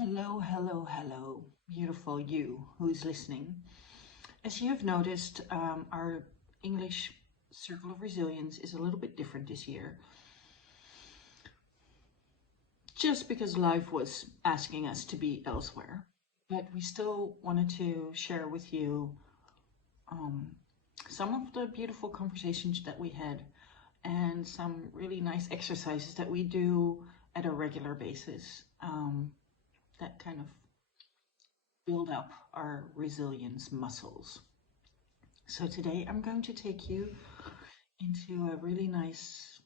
Hello, hello, hello, beautiful you who's listening. As you have noticed, our English Circle of Resilience is a little bit different this year, just because life was asking us to be elsewhere. But we still wanted to share with you um, some of the beautiful conversations that we had and some really nice exercises that we do at a regular basis that kind of build up our resilience muscles. So today I'm going to take you into a really nice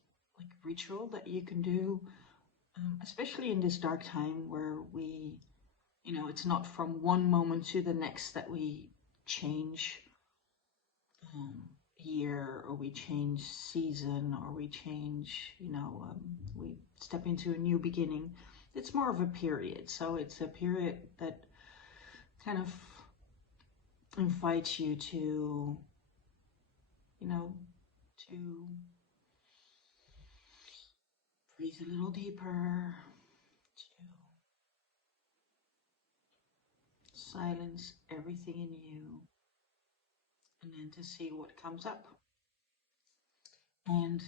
ritual that you can do, especially in this dark time where it's not from one moment to the next that we change um, year or we change season or we change, we step into a new beginning. It's more of a period. So it's a period that kind of invites you to, you know, to breathe a little deeper, to silence everything in you, and then to see what comes up. And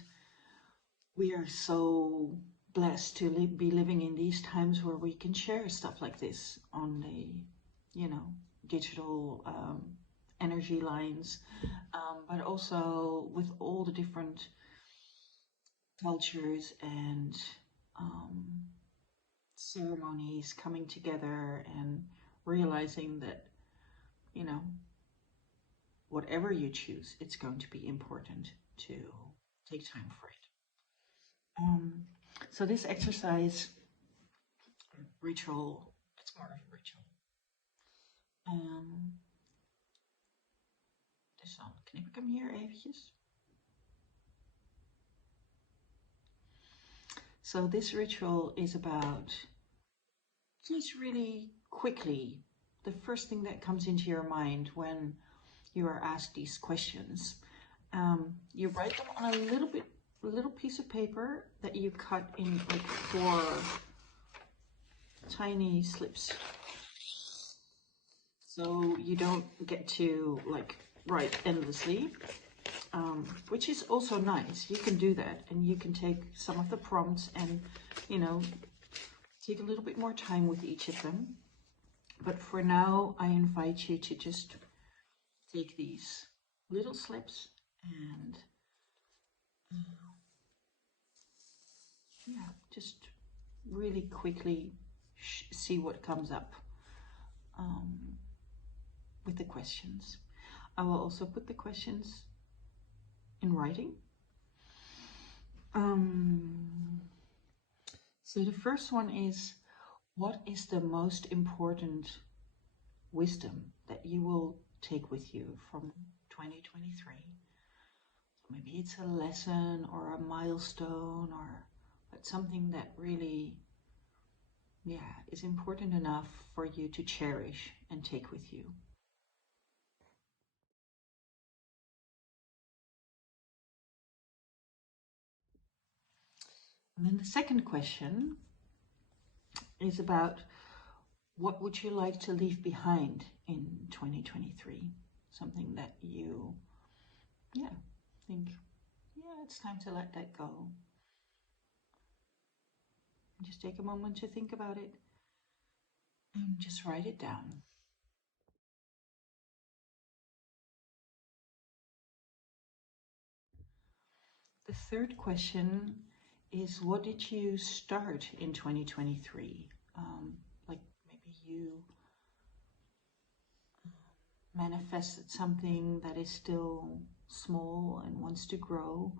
we are so blessed to be living in these times where we can share stuff like this on the, digital energy lines, but also with all the different cultures and um, ceremonies coming together and realizing that, you know, whatever you choose, it's going to be important to take time for it. Um, so this exercise ritual, it's more of a ritual. Um, dus dan knip ik hem hier eventjes. So this ritual is about just really quickly, the first thing that comes into your mind when you are asked these questions. You write them on a little piece of paper that you cut in like 4 tiny slips. So you don't get to like write endlessly, which is also nice. You can do that and you can take some of the prompts and, take a little bit more time with each of them. But for now, I invite you to just take these little slips and just really quickly see what comes up um, with the questions. I will also put the questions in writing. So the first one is, what is the most important wisdom that you will take with you from 2023? So maybe it's a lesson or a milestone but something that really, is important enough for you to cherish and take with you. And then the second question is about, what would you like to leave behind in 2023? Something that you, think, it's time to let that go. Just take a moment to think about it and just write it down. The third question is, what did you start in 2023? Like maybe you manifested something that is still small and wants to grow,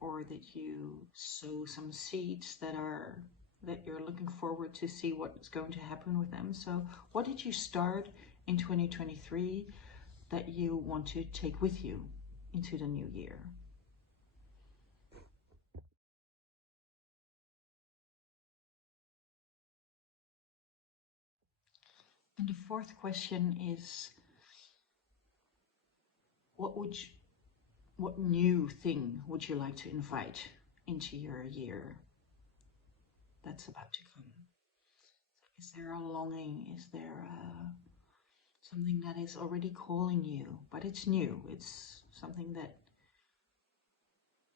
or that you sow some seeds that you're looking forward to see what's going to happen with them. So what did you start in 2023 that you want to take with you into the new year? And the fourth question is, what new thing would you like to invite into your year that's about to come? Is there a longing? Is there something that is already calling you, but it's new? It's something that,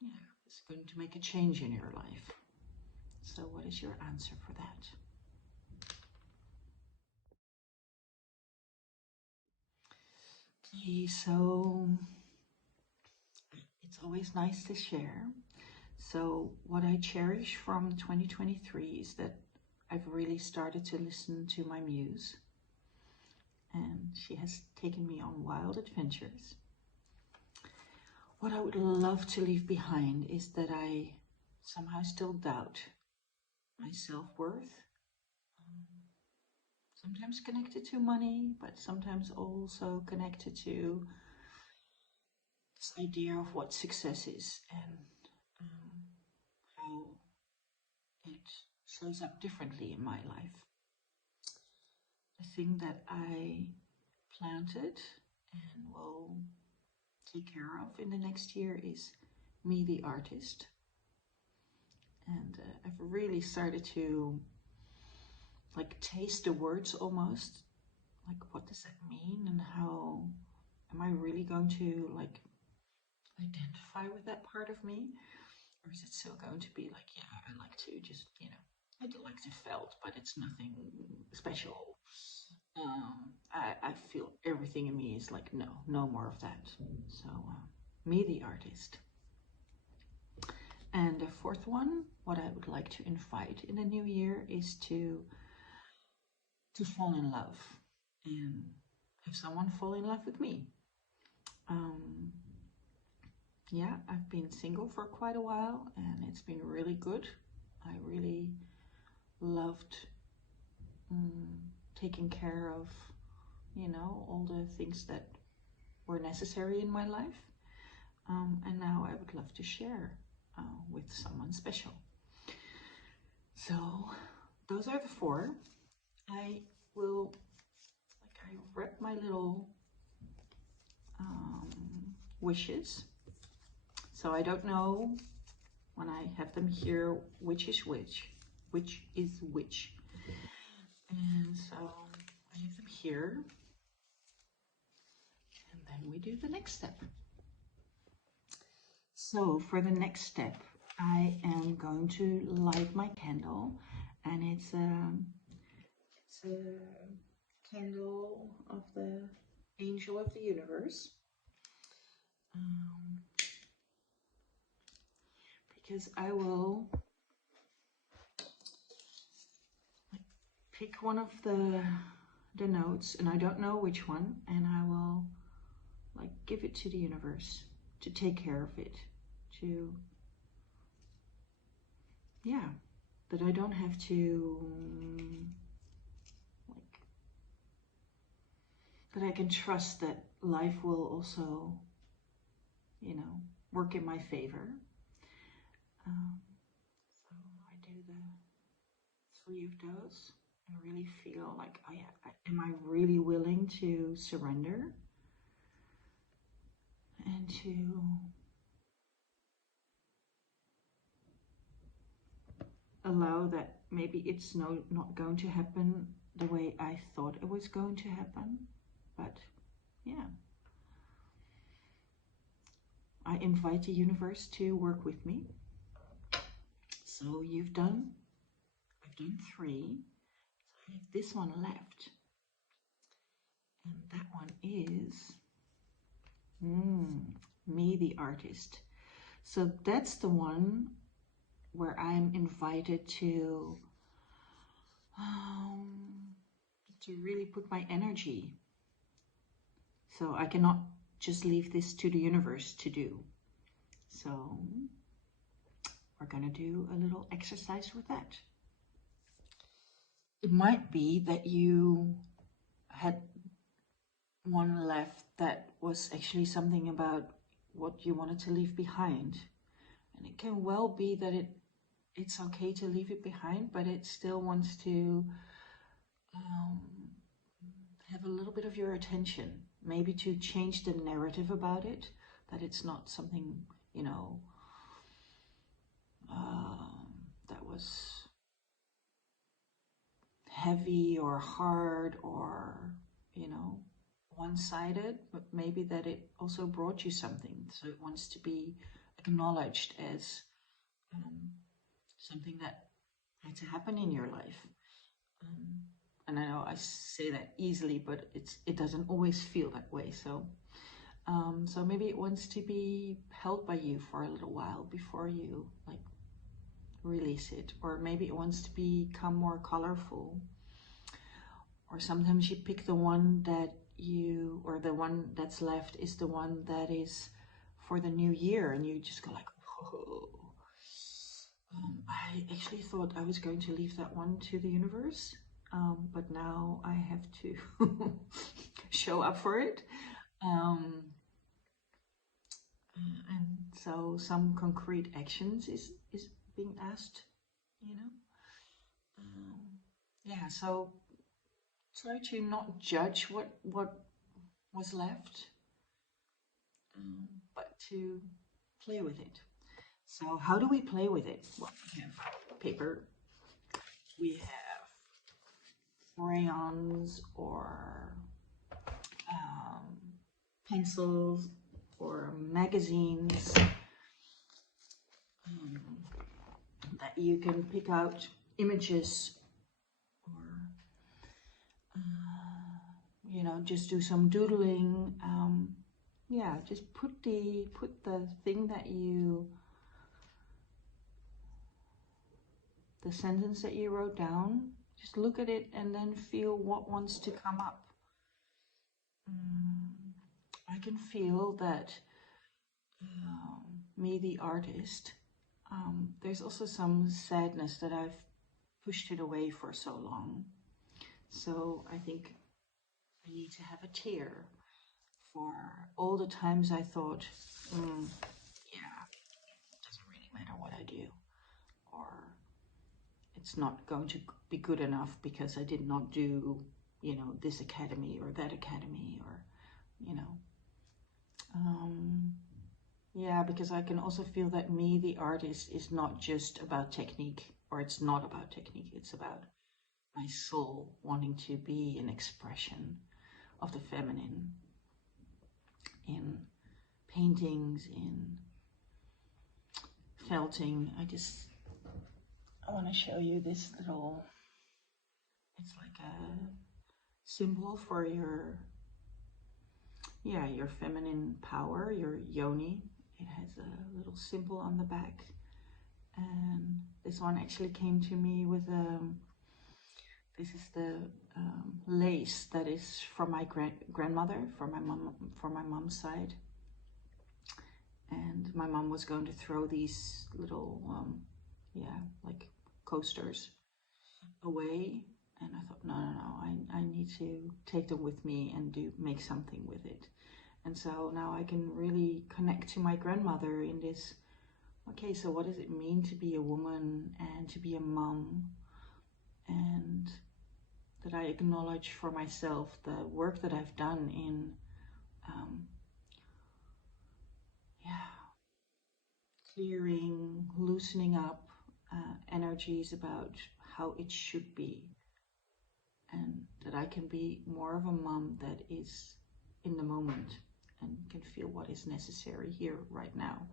yeah, is going to make a change in your life. So what is your answer for that? Okay, so it's always nice to share. So what I cherish from 2023 is that I've really started to listen to my muse, and she has taken me on wild adventures. What I would love to leave behind is that I somehow still doubt my self-worth, sometimes connected to money, but sometimes also connected to this idea of what success is and how it shows up differently in my life. The thing that I planted and will take care of in the next year is me, the artist. And I've really started to like taste the words almost, like what does that mean and how am I really going to like identify with that part of me, or is it still going to be like, yeah, I like to just, I do like to felt, but it's nothing special. I feel everything in me is like, no more of that. So me, the artist. And the fourth one, what I would like to invite in the new year is to fall in love and have someone fall in love with me. Yeah, I've been single for quite a while and it's been really good. I really loved taking care of, all the things that were necessary in my life. And now I would love to share with someone special. So those are the four. I will, I wrap my little wishes. So I don't know when I have them here which is which is which. And so I have them here. And then we do the next step. So for the next step, I am going to light my candle, and it's a candle of the Angel of the Universe. Because I will pick one of the notes, and I don't know which one, and I will like give it to the universe to take care of it, to, yeah, that I don't have to, like, that I can trust that life will also, work in my favor. So I do the 3 of those and really feel like, am I really willing to surrender and to allow that maybe it's not going to happen the way I thought it was going to happen, but yeah. I invite the universe to work with me. So I've done 3. So I have this one left. And that one is me, the artist. So that's the one where I'm invited to really put my energy. So I cannot just leave this to the universe to do. So we're gonna do a little exercise with that. It might be that you had one left that was actually something about what you wanted to leave behind. And it can well be that it's okay to leave it behind, but it still wants to have a little bit of your attention, maybe to change the narrative about it, that it's not something, that was heavy or hard or, one-sided, but maybe that it also brought you something. So it wants to be acknowledged as something that had to happen in your life. Um, and I know I say that easily, but it doesn't always feel that way. So maybe it wants to be held by you for a little while before you like release it, or maybe it wants to become more colorful. Or sometimes you pick the one that or the one that's left is the one that is for the new year, and you just go like, whoa. I actually thought I was going to leave that one to the universe, but now I have to show up for it. And so some concrete actions is being asked, you know. Yeah, so try to not judge what was left, but to play with it. So how do we play with it? Well, we have paper, we have crayons or pencils or magazines that you can pick out images or just do some doodling. Yeah, just put the thing that the sentence that you wrote down, just look at it and then feel what wants to come up. I can feel that me, the artist, there's also some sadness that I've pushed it away for so long. So I think I need to have a tear for all the times I thought, yeah, it doesn't really matter what I do, or it's not going to be good enough because I did not do, this academy or that academy, or, yeah, because I can also feel that me, the artist, is not just about technique, or it's not about technique, it's about my soul wanting to be an expression of the feminine in paintings, in felting. I want to show you this little, it's like a symbol for your feminine power, your yoni. It has a little symbol on the back, and this one actually came to me with this is the lace that is from my grandmother, from my mom's side. And my mom was going to throw these little, like coasters away. And I thought, no, I need to take them with me and make something with it. And so now I can really connect to my grandmother in this, okay, so what does it mean to be a woman and to be a mom? And that I acknowledge for myself the work that I've done in, clearing, loosening up energies about how it should be, and that I can be more of a mom that is in the moment and can feel what is necessary here right now.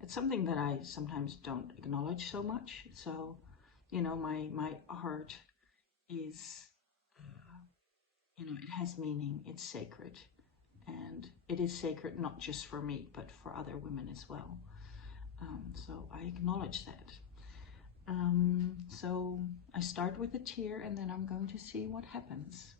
It's something that I sometimes don't acknowledge so much. So, my art is, it has meaning, it's sacred. And it is sacred not just for me, but for other women as well. So I acknowledge that. So I start with a tear, and then I'm going to see what happens.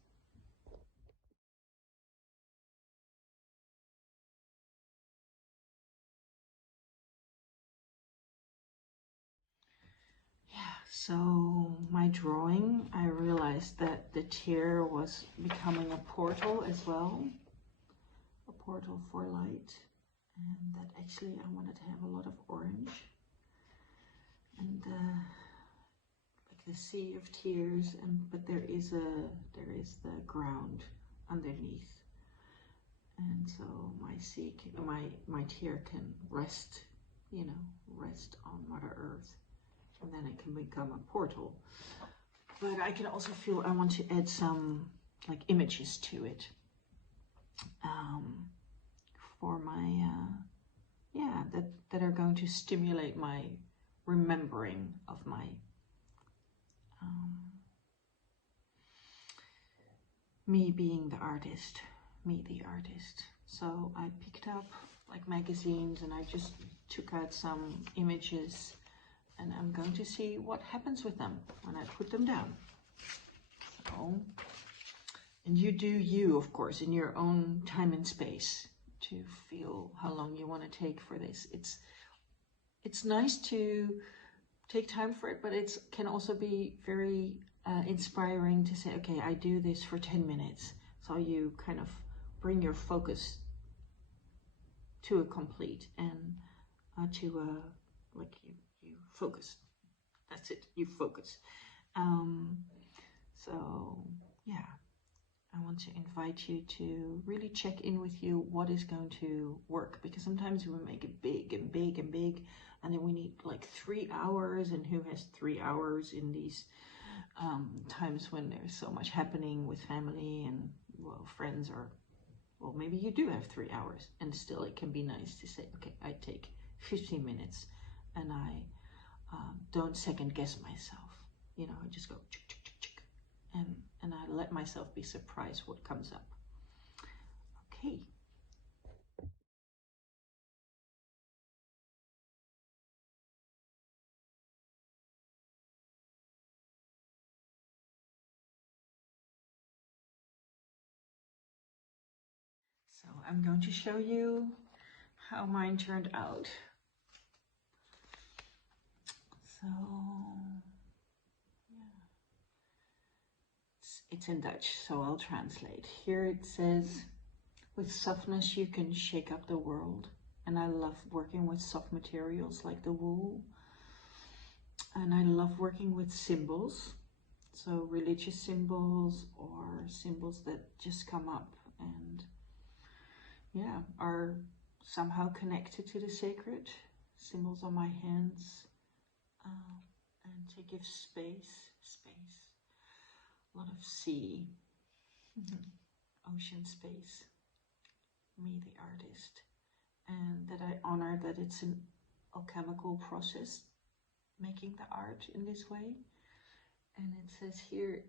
Yeah, so my drawing, I realized that the tear was becoming a portal as well, a portal for light, and that actually I wanted to have a lot of orange, and like the sea of tears, but there is the ground underneath, and so my tear can rest on Mother Earth, and then it can become a portal. but I can also feel I want to add some like images to it for my yeah, that are going to stimulate my remembering of my me being the artist, me the artist. So I picked up like magazines and I just took out some images, and I'm going to see what happens with them when I put them down. So, and you do you, of course, in your own time and space to feel how long you want to take for this. It's nice to take time for it, but it can also be very inspiring to say, okay, I do this for 10 minutes. So you kind of bring your focus to a complete and to like you focus. That's it, you focus. So yeah, I want to invite you to really check in with you what is going to work, because sometimes we make it big and big and big, and then we need like 3 hours, and who has 3 hours in these times when there's so much happening with family and, well, friends, or, well, maybe you do have 3 hours, and still it can be nice to say, okay, I take 15 minutes and I don't second guess myself. You know, I just go chick, chick, chick, chick, and I let myself be surprised what comes up. Okay. So I'm going to show you how mine turned out. So yeah, it's in Dutch, so I'll translate. Here it says, with softness you can shake up the world. And I love working with soft materials like the wool. And I love working with symbols. So religious symbols or symbols that just come up and, yeah, are somehow connected to the sacred. Symbols on my hands, and to give space, a lot of sea, ocean space, me the artist, and that I honor that it's an alchemical process making the art in this way. And it says here,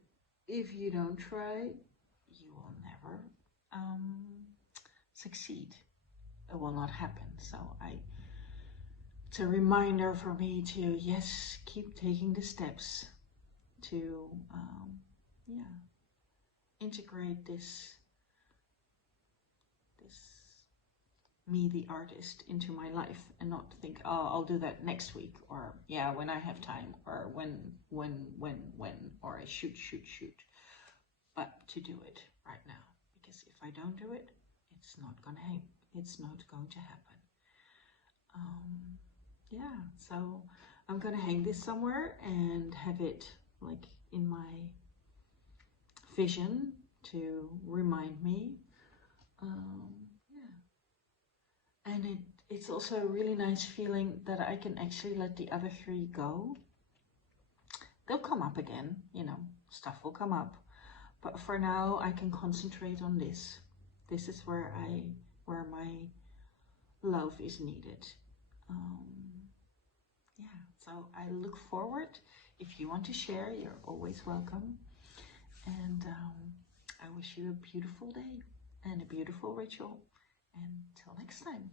if you don't try, you will never succeed. It will not happen. So it's a reminder for me to, yes, keep taking the steps to, yeah, integrate this me the artist into my life, and not think, oh, I'll do that next week, or yeah, when I have time, or when, or I shoot, but to do it right now, because if I don't do it, it's not going to happen. Yeah, so I'm gonna hang this somewhere and have it like in my vision to remind me. Yeah, and it's also a really nice feeling that I can actually let the other 3 go. They'll come up again, you know, stuff will come up, but for now I can concentrate on this. This is where my love is needed. Yeah, so I look forward. If you want to share, you're always welcome. And I wish you a beautiful day and a beautiful ritual. Until next time.